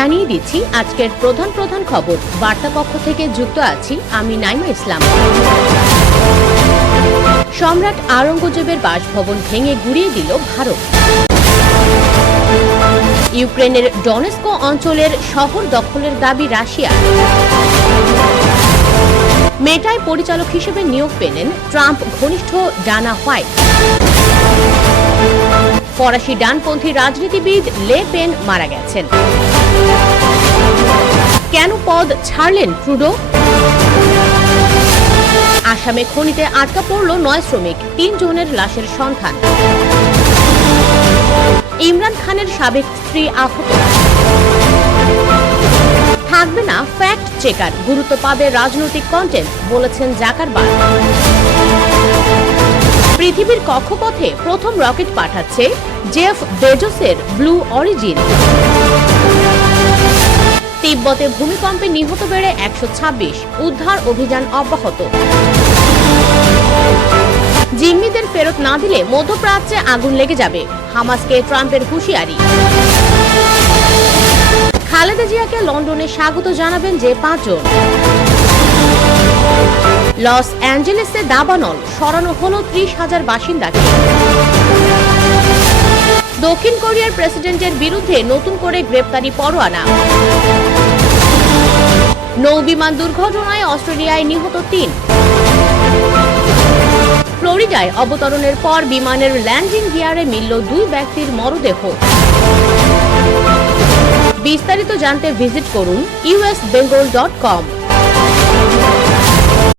জানিয়ে দিচ্ছি আজকের প্রধান খবর। বার্তা কক্ষ থেকে যুক্ত আছি আমি নাইমা ইসলাম। সম্রাট আওরঙ্গজেবের বাসভবন ভেঙে গুড়িয়ে দিল ভারত। ইউক্রেনের ডনেস্ক অঞ্চলের শহর দখলের দাবি রাশিয়ার। মেটায় পরিচালক হিসেবে নিয়োগ পেলেন ট্রাম্প ঘনিষ্ঠ ডানা হোয়াইট। ফরাসি ডানপন্থী রাজনীতিবিদ লে পেন মারা গেছেন। কেন পদ ছাড়লেন ট্রুডো? আসামে খনিতে আটকা পড়ল 9 শ্রমিক, 3 জনের লাশের সন্ধান। ইমরান খানের সাবেক স্ত্রী আহত। থাকবে না ফ্যাক্ট চেকার, গুরুত্ব পাবে রাজনৈতিক কন্টেন্ট, বলেছেন জাকারবার্গ। পৃথিবীর কক্ষপথে প্রথম রকেট পাঠাচ্ছে জেফ বেজোসের ব্লু অরিজিন। তিব্বতে ভূমিকম্পে নিহত বেড়ে 126, উদ্ধার অভিযান অব্যাহত। জিম্মিদের ফেরত না দিলে মধ্যপ্রাচ্যে আগুন লেগে যাবে, হামাসকে ট্রাম্পের হুঁশিয়ারি। খালেদা জিয়াকে লন্ডনে স্বাগত জানাবেন যে 5 জন। লস অ্যাঞ্জেলেসে দাবানল, সরানো হলো 30,000 বাসিন্দাকে। দক্ষিণ কোরিয়ার প্রেসিডেন্টের বিরুদ্ধে নতুন করে গ্রেপ্তারি পরোয়ানা। নৌবিমান দুর্ঘটনায় অস্ট্রেলিয়ায় নিহত 3। ফ্লোরিডায় অবতরণের পর বিমানের ল্যান্ডিং গিয়ারে মিলল 2 ব্যক্তির মরদেহ। বিস্তারিত জানতে ভিজিট করুন usbengal.com।